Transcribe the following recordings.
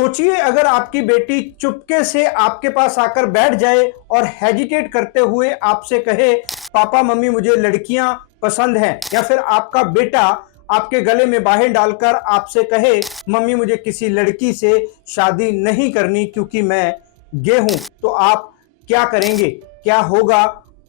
सोचिए अगर आपकी बेटी चुपके से आपके पास आकर बैठ जाए और हेजिटेट करते हुए आपसे कहे पापा मम्मी मुझे लड़कियां पसंद हैं, या फिर आपका बेटा आपके गले में बाहें डालकर आपसे कहे मम्मी मुझे किसी लड़की से शादी नहीं करनी क्योंकि मैं गे हूं, तो आप क्या करेंगे? क्या होगा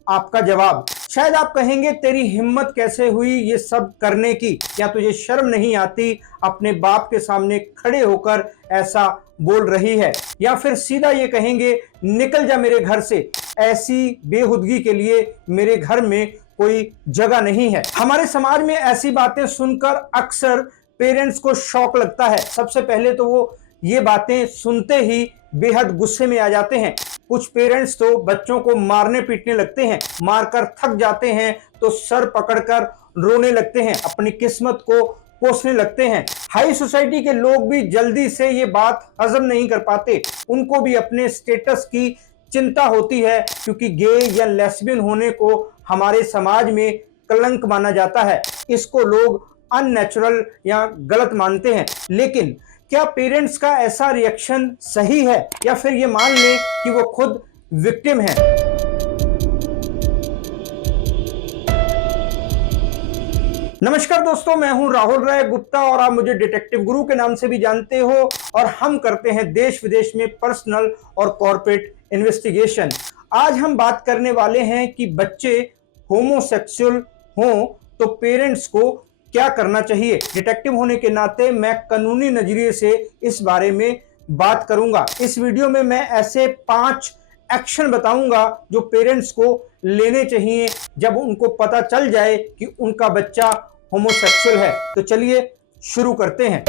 आपका जवाब? शायद आप कहेंगे तेरी हिम्मत कैसे हुई ये सब करने की, या तुझे शर्म नहीं आती अपने बाप के सामने खड़े होकर ऐसा बोल रही है, या फिर सीधा ये कहेंगे निकल जा मेरे घर से, ऐसी बेहुदगी के लिए मेरे घर में कोई जगह नहीं है। हमारे समाज में ऐसी बातें सुनकर अक्सर पेरेंट्स को शौक लगता है। सबसे पहले तो वो ये बातें सुनते ही बेहद गुस्से में आ जाते हैं। कुछ पेरेंट्स तो बच्चों को मारने पीटने लगते हैं, मारकर थक जाते हैं तो सर पकड़कर रोने लगते हैं, अपनी किस्मत को कोसने लगते हैं। हाई सोसाइटी के लोग भी जल्दी से ये बात हजम नहीं कर पाते, उनको भी अपने स्टेटस की चिंता होती है क्योंकि गे या लेस्बियन होने को हमारे समाज में कलंक माना जाता है। इसको लोग अननेचुरल या गलत मानते हैं। लेकिन क्या पेरेंट्स का ऐसा रिएक्शन सही है, या फिर ये मान लें कि वो खुद विक्टिम है? नमस्कार दोस्तों, मैं हूं राहुल राय गुप्ता और आप मुझे डिटेक्टिव गुरु के नाम से भी जानते हो, और हम करते हैं देश विदेश में पर्सनल और कॉर्पोरेट इन्वेस्टिगेशन। आज हम बात करने वाले हैं कि बच्चे होमोसेक्सुअल हों तो पेरेंट्स को क्या करना चाहिए। डिटेक्टिव होने के नाते मैं कानूनी नजरिए से इस बारे में बात करूंगा। इस वीडियो में मैं ऐसे 5 एक्शन बताऊंगा जो पेरेंट्स को लेने चाहिए जब उनको पता चल जाए कि उनका बच्चा होमोसेक्सुअल है। तो चलिए शुरू करते हैं।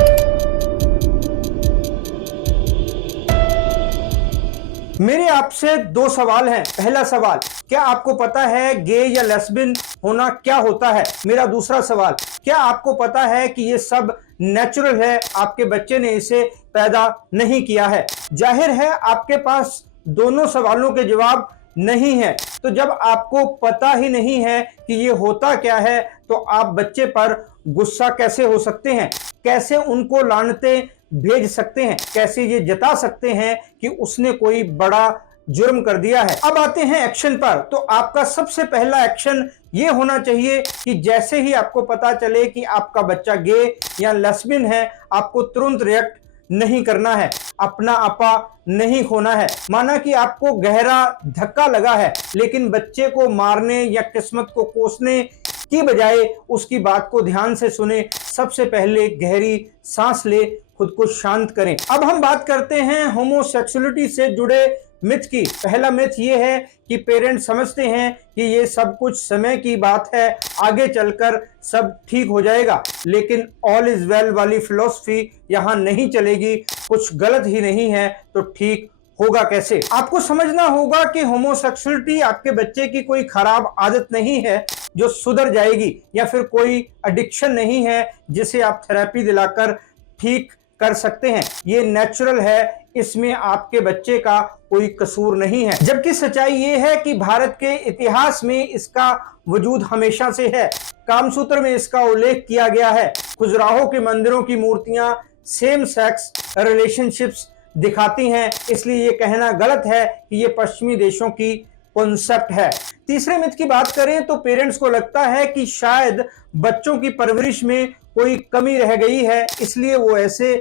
मेरे आपसे 2 सवाल हैं। पहला सवाल, क्या आपको पता है गे या लेस्बियन होना क्या होता है? मेरा दूसरा सवाल, क्या आपको पता है कि ये सब नेचुरल है, आपके बच्चे ने इसे पैदा नहीं किया है? जाहिर है आपके पास दोनों सवालों के जवाब नहीं है। तो जब आपको पता ही नहीं है कि ये होता क्या है तो आप बच्चे पर गुस्सा कैसे हो सकते हैं? कैसे उनको लानते भेज सकते हैं? कैसे ये जता सकते हैं कि उसने कोई बड़ा जुर्म कर दिया है? अब आते हैं एक्शन पर। तो आपका सबसे पहला एक्शन ये होना चाहिए कि जैसे ही आपको पता चले कि आपका बच्चा गे या लेस्बियन है, आपको तुरंत रिएक्ट नहीं करना है, अपना आपा नहीं खोना है। माना कि आपको गहरा धक्का लगा है, लेकिन बच्चे को मारने या किस्मत को कोसने की बजाय उसकी बात को ध्यान से सुने। सबसे पहले गहरी सांस ले, खुद को शांत करें। अब हम बात करते हैं होमोसेक्सुअलिटी से जुड़े मिथ की। पहला मिथ ये है कि पेरेंट्स समझते हैं कि ये सब कुछ समय की बात है, आगे चलकर सब ठीक हो जाएगा। लेकिन ऑल इज वेल वाली फिलॉसफी यहां नहीं चलेगी। कुछ गलत ही नहीं है तो ठीक होगा कैसे? आपको समझना होगा कि होमोसेक्सुअलिटी आपके बच्चे की कोई खराब आदत नहीं है जो सुधर जाएगी, या फिर कोई एडिक्शन नहीं है जिसे आप थेरेपी दिलाकर ठीक कर सकते हैं। ये नेचुरल है, इसमें आपके बच्चे का कोई कसूर नहीं है। जबकि सच्चाई ये है कि भारत के इतिहास में इसका वजूद हमेशा से है। कामसूत्र में इसका उल्लेख किया गया है। खजुराहो के मंदिरों की मूर्तियां सेम सेक्स रिलेशनशिप्स दिखाती हैं, इसलिए ये कहना गलत है कि ये पश्चिमी देशों की कॉन्सेप्ट है। तीसरे मिथ की बात करें तो पेरेंट्स को लगता है कि शायद बच्चों की परवरिश में कोई कमी रह गई है, इसलिए वो ऐसे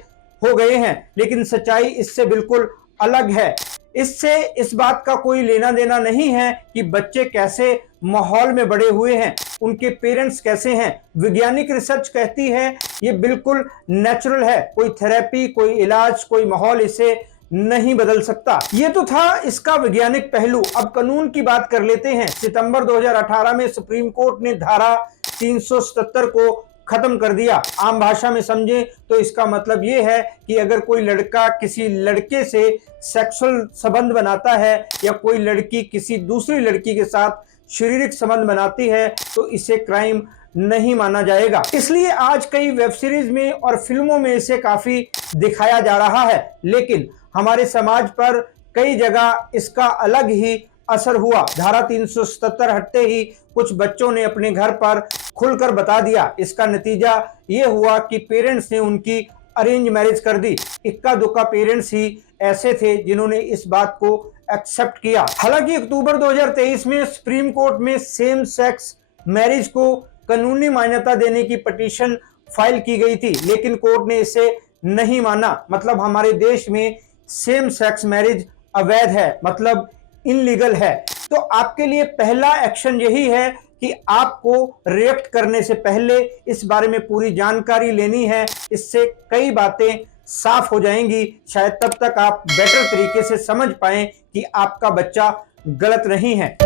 हो गए हैं। लेकिन सच्चाई इससे बिल्कुल अलग है। इससे इस बात का कोई लेना देना नहीं है कि बच्चे कैसे माहौल में बड़े हुए हैं, उनके पेरेंट्स कैसे हैं। वैज्ञानिक रिसर्च कहती है ये बिल्कुल नेचुरल है। कोई थेरेपी, कोई इलाज, कोई माहौल इसे नहीं बदल सकता। ये तो था इसका वैज्ञानिक पहलू। अब कानून की बात कर लेते हैं। सितंबर 2018 में सुप्रीम कोर्ट ने धारा 377 को खत्म कर दिया। आम भाषा में समझें तो इसका मतलब यह है कि अगर कोई लड़का किसी लड़के से सेक्सुअल संबंध बनाता है या कोई लड़की किसी दूसरी लड़की के साथ शारीरिक संबंध बनाती है तो इसे क्राइम नहीं माना जाएगा। इसलिए आज कई वेब सीरीज में और फिल्मों में इसे काफी दिखाया जा रहा है। लेकिन हमारे समाज पर कई जगह इसका अलग ही असर हुआ। धारा 377 हटते ही कुछ बच्चों ने अपने घर पर खुलकर बता दिया। इसका नतीजा ये हुआ कि पेरेंट्स ने उनकी अरेंज मैरिज कर दी। इक्का दुक्का पेरेंट्स ही ऐसे थे जिन्होंने इस बात को एक्सेप्ट किया। हालांकि अक्टूबर 2023 में सुप्रीम कोर्ट में सेम सेक्स मैरिज को कानूनी मान्यता देने की पिटीशन फाइल की गई थी, लेकिन कोर्ट ने इसे नहीं माना। मतलब हमारे देश में सेम सेक्स मैरिज अवैध है, मतलब इनलीगल है। तो आपके लिए पहला एक्शन यही है कि आपको रिएक्ट करने से पहले इस बारे में पूरी जानकारी लेनी है। इससे कई बातें साफ हो जाएंगी। शायद तब तक आप बेटर तरीके से समझ पाएं कि आपका बच्चा गलत नहीं है।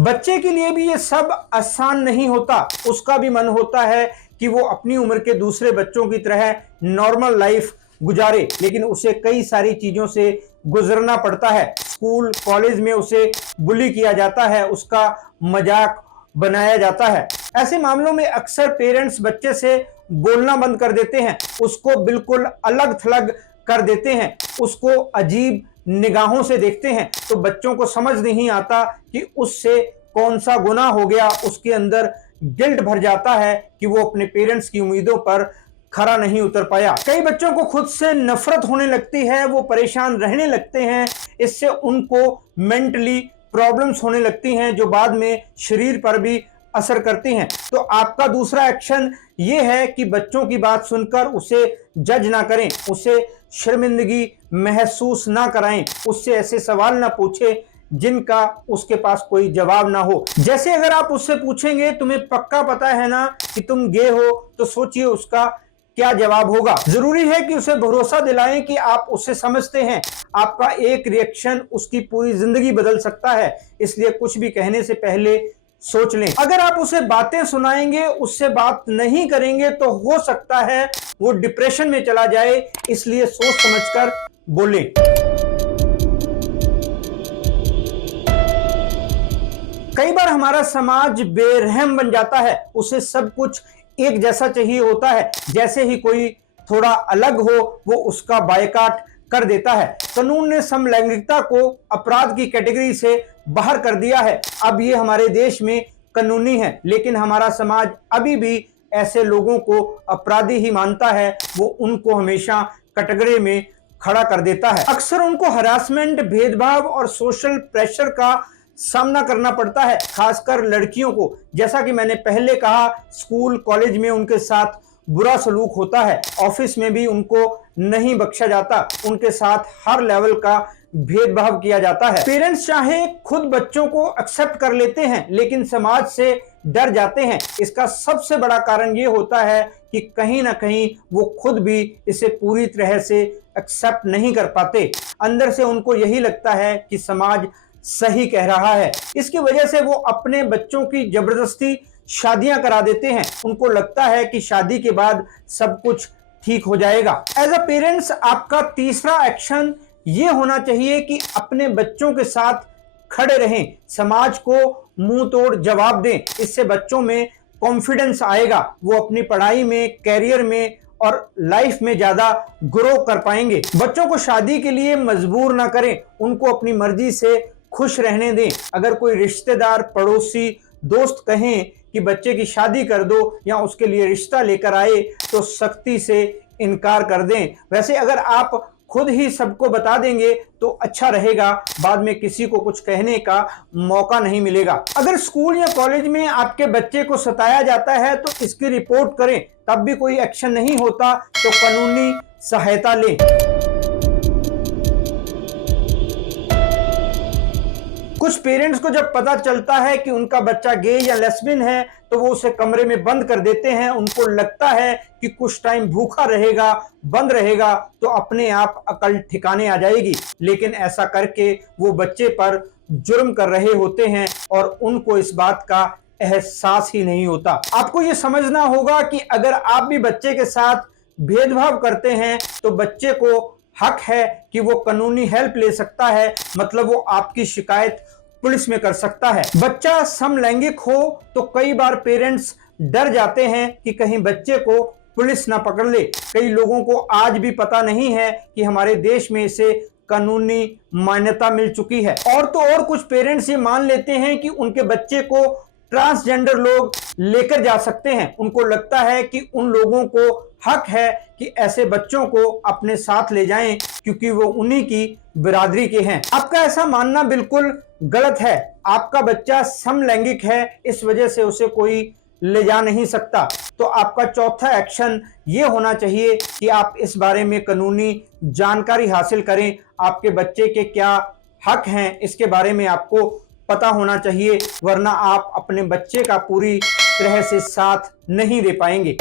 बच्चे के लिए भी ये सब आसान नहीं होता। उसका भी मन होता है कि वो अपनी उम्र के दूसरे बच्चों की तरह नॉर्मल लाइफ गुजारे, लेकिन उसे कई सारी चीजों से गुजरना पड़ता है। स्कूल कॉलेज में उसे बुली किया जाता है, उसका मजाक बनाया जाता है। ऐसे मामलों में अक्सर पेरेंट्स बच्चे से बोलना बंद कर देते हैं, उसको बिल्कुल अलग थलग कर देते हैं, उसको अजीब निगाहों से देखते हैं। तो बच्चों को समझ नहीं आता कि उससे कौन सा गुनाह हो गया। उसके अंदर गिल्ट भर जाता है कि वो अपने पेरेंट्स की उम्मीदों पर खरा नहीं उतर पाया। कई बच्चों को खुद से नफरत होने लगती है, वो परेशान रहने लगते हैं। इससे उनको मेंटली प्रॉब्लम्स होने लगती हैं जो बाद में शरीर पर भी असर करती हैं। तो आपका दूसरा एक्शन ये है कि बच्चों की बात सुनकर उसे जज ना करें, उसे शर्मिंदगी महसूस ना कराएं, उससे ऐसे सवाल ना पूछें जिनका उसके पास कोई जवाब ना हो। जैसे अगर आप उससे पूछेंगे तुम्हें पक्का पता है ना कि तुम गे हो, तो सोचिए उसका क्या जवाब होगा। जरूरी है कि उसे भरोसा दिलाएं कि आप उसे समझते हैं। आपका एक रिएक्शन उसकी पूरी जिंदगी बदल सकता है, इसलिए कुछ भी कहने से पहले सोच लें। अगर आप उसे बातें सुनाएंगे, उससे बात नहीं करेंगे, तो हो सकता है वो डिप्रेशन में चला जाए। इसलिए सोच समझकर बोलें। कई बार हमारा समाज बेरहम बन जाता है, उसे सब कुछ एक जैसा चाहिए होता है। जैसे ही कोई थोड़ा अलग हो, वो उसका बायकॉट कर देता है। कानून ने समलैंगिकता को अपराध की कैटेगरी से बाहर कर दिया है। अब ये हमारे देश में कानूनी है, लेकिन हमारा समाज अभी भी ऐसे लोगों को अपराधी ही मानता है। वो उनको हमेशा कटघरे में खड़ा कर देता है। अक्सर उनको हरासमेंट, भेदभाव और सोशल प्रेशर का सामना करना पड़ता है, खासकर लड़कियों को। जैसा कि मैंने पहले कहा, स्कूल कॉलेज में उनके साथ बुरा सलूक होता है, ऑफिस में भी उनको नहीं बख्शा जाता, उनके साथ हर लेवल का भेदभाव किया जाता है। पेरेंट्स चाहे खुद बच्चों को एक्सेप्ट कर लेते हैं, लेकिन समाज से डर जाते हैं। इसका सबसे बड़ा कारण यह होता है कि कहीं ना कहीं वो खुद भी इसे पूरी तरह से एक्सेप्ट नहीं कर पाते। अंदर से उनको यही लगता है कि समाज सही कह रहा है। इसकी वजह से वो अपने बच्चों की जबरदस्ती शादियां करा देते हैं। उनको लगता है कि शादी के बाद सब कुछ ठीक हो जाएगा। एज अ पेरेंट्स, आपका तीसरा एक्शन ये होना चाहिए कि अपने बच्चों के साथ खड़े रहें, समाज को मुंह तोड़ जवाब दें। इससे बच्चों में कॉन्फिडेंस आएगा, वो अपनी पढ़ाई में, कैरियर में और लाइफ में ज्यादा ग्रो कर पाएंगे। बच्चों को शादी के लिए मजबूर ना करें, उनको अपनी मर्जी से खुश रहने दें। अगर कोई रिश्तेदार, पड़ोसी, दोस्त कहें कि बच्चे की शादी कर दो या उसके लिए रिश्ता लेकर आए, तो सख्ती से इनकार कर दें। वैसे अगर आप खुद ही सबको बता देंगे तो अच्छा रहेगा, बाद में किसी को कुछ कहने का मौका नहीं मिलेगा। अगर स्कूल या कॉलेज में आपके बच्चे को सताया जाता है तो इसकी रिपोर्ट करें, तब भी कोई एक्शन नहीं होता तो कानूनी सहायता लें। कुछ पेरेंट्स को जब पता चलता है कि उनका बच्चा गे या लेस्बियन है तो वो उसे कमरे में बंद कर देते हैं। उनको लगता है कि कुछ टाइम भूखा रहेगा, बंद रहेगा तो अपने आप अकल ठिकाने आ जाएगी, लेकिन ऐसा करके वो बच्चे पर जुर्म कर रहे होते हैं और उनको इस बात का एहसास ही नहीं होता। आपको ये समझना होगा कि अगर आप भी बच्चे के साथ भेदभाव करते हैं तो बच्चे को हक है कि वो कानूनी हेल्प ले सकता है। मतलब वो आपकी शिकायत पुलिस में कर सकता है। बच्चा समलैंगिक हो तो कई बार पेरेंट्स डर जाते हैं कि कहीं बच्चे को पुलिस ना पकड़ ले। कई लोगों को आज भी पता नहीं है कि हमारे देश में इसे कानूनी मान्यता मिल चुकी है। और तो और कुछ पेरेंट्स ये मान लेते हैं कि उनके बच्चे को ट्रांसजेंडर लोग लेकर जा सकते हैं। उनको लगता है कि उन लोगों को हक है कि ऐसे बच्चों को अपने साथ ले जाएं क्योंकि वो उन्हीं की बिरादरी के हैं। आपका ऐसा मानना बिल्कुल गलत है। आपका बच्चा समलैंगिक है, इस वजह से उसे कोई ले जा नहीं सकता। तो आपका चौथा एक्शन ये होना चाहिए कि आप इस बारे में कानूनी जानकारी हासिल करें। आपके बच्चे के क्या हक हैं इसके बारे में आपको पता होना चाहिए, वरना आप अपने बच्चे का पूरी तरह से साथ नहीं दे पाएंगे।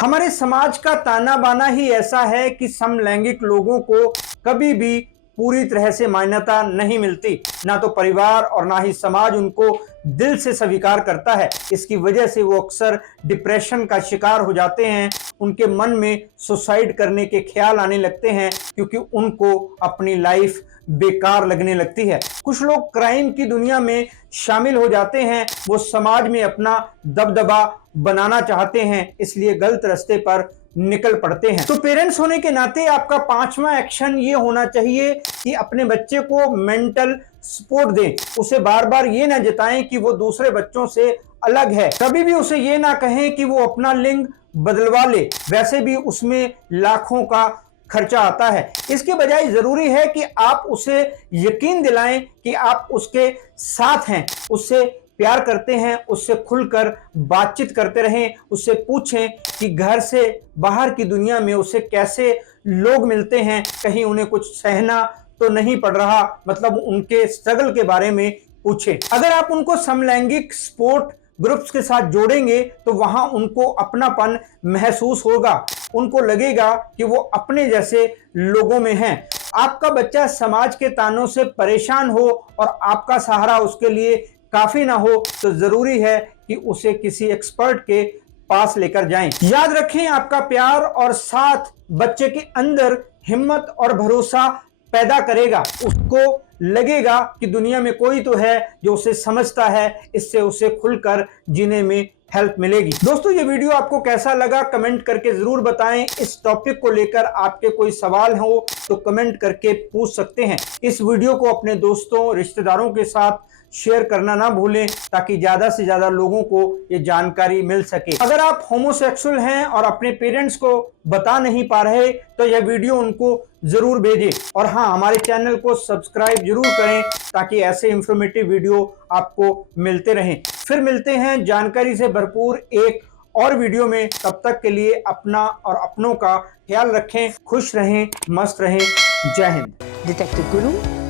हमारे समाज का ताना बाना ही ऐसा है कि समलैंगिक लोगों को कभी भी पूरी तरह से मान्यता नहीं मिलती। ना तो परिवार और ना ही समाज उनको दिल से स्वीकार करता है। इसकी वजह से वो अक्सर डिप्रेशन का शिकार हो जाते हैं। उनके मन में सुसाइड करने के ख्याल आने लगते हैं क्योंकि उनको अपनी लाइफ बेकार लगने लगती है। कुछ लोग क्राइम की दुनिया में शामिल हो जाते हैं। वो समाज में अपना दबदबा बनाना चाहते हैं, इसलिए गलत रास्ते पर निकल पड़ते हैं। तो पेरेंट्स होने के नाते आपका पांचवा एक्शन ये होना चाहिए कि अपने बच्चे को मेंटल सपोर्ट दें। उसे बार बार ये ना जताएं कि वो दूसरे बच्चों से अलग है। कभी भी उसे ये ना कहें कि वो अपना लिंग बदलवा ले, वैसे भी उसमें लाखों का खर्चा आता है। इसके बजाय जरूरी है कि आप उसे यकीन दिलाएं कि आप उसके साथ हैं, उससे प्यार करते हैं, उससे खुलकर बातचीत करते रहें, उससे पूछें कि घर से बाहर की दुनिया में उसे कैसे लोग मिलते हैं, कहीं उन्हें कुछ सहना तो नहीं पड़ रहा, मतलब उनके स्ट्रगल के बारे में पूछें। अगर आप उनको समलैंगिक सपोर्ट ग्रुप्स के साथ जोड़ेंगे तो वहां उनको अपनापन महसूस होगा, उनको लगेगा कि वो अपने जैसे लोगों में हैं। आपका बच्चा समाज के तानों से परेशान हो और आपका सहारा उसके लिए काफी ना हो तो जरूरी है कि उसे किसी एक्सपर्ट के पास लेकर जाएं। याद रखें, आपका प्यार और साथ बच्चे के अंदर हिम्मत और भरोसा पैदा करेगा। उसको लगेगा कि दुनिया में कोई तो है जो उसे समझता है, इससे उसे खुलकर जीने में हेल्प मिलेगी। दोस्तों, ये वीडियो आपको कैसा लगा कमेंट करके जरूर बताएं। इस टॉपिक को लेकर आपके कोई सवाल हो तो कमेंट करके पूछ सकते हैं। इस वीडियो को अपने दोस्तों रिश्तेदारों के साथ शेयर करना ना भूलें ताकि ज्यादा से ज्यादा लोगों को ये जानकारी मिल सके। अगर आप होमोसेक्सुअल हैं और अपने पेरेंट्स को बता नहीं पा रहे तो यह वीडियो उनको जरूर भेजें। और हाँ, हमारे चैनल को सब्सक्राइब जरूर करें ताकि ऐसे इंफॉर्मेटिव वीडियो आपको मिलते रहें। फिर मिलते हैं जानकारी से भरपूर एक और वीडियो में। तब तक के लिए अपना और अपनों का ख्याल रखें, खुश रहें, मस्त रहें। जय हिंद। डिटेक्टिव गुरु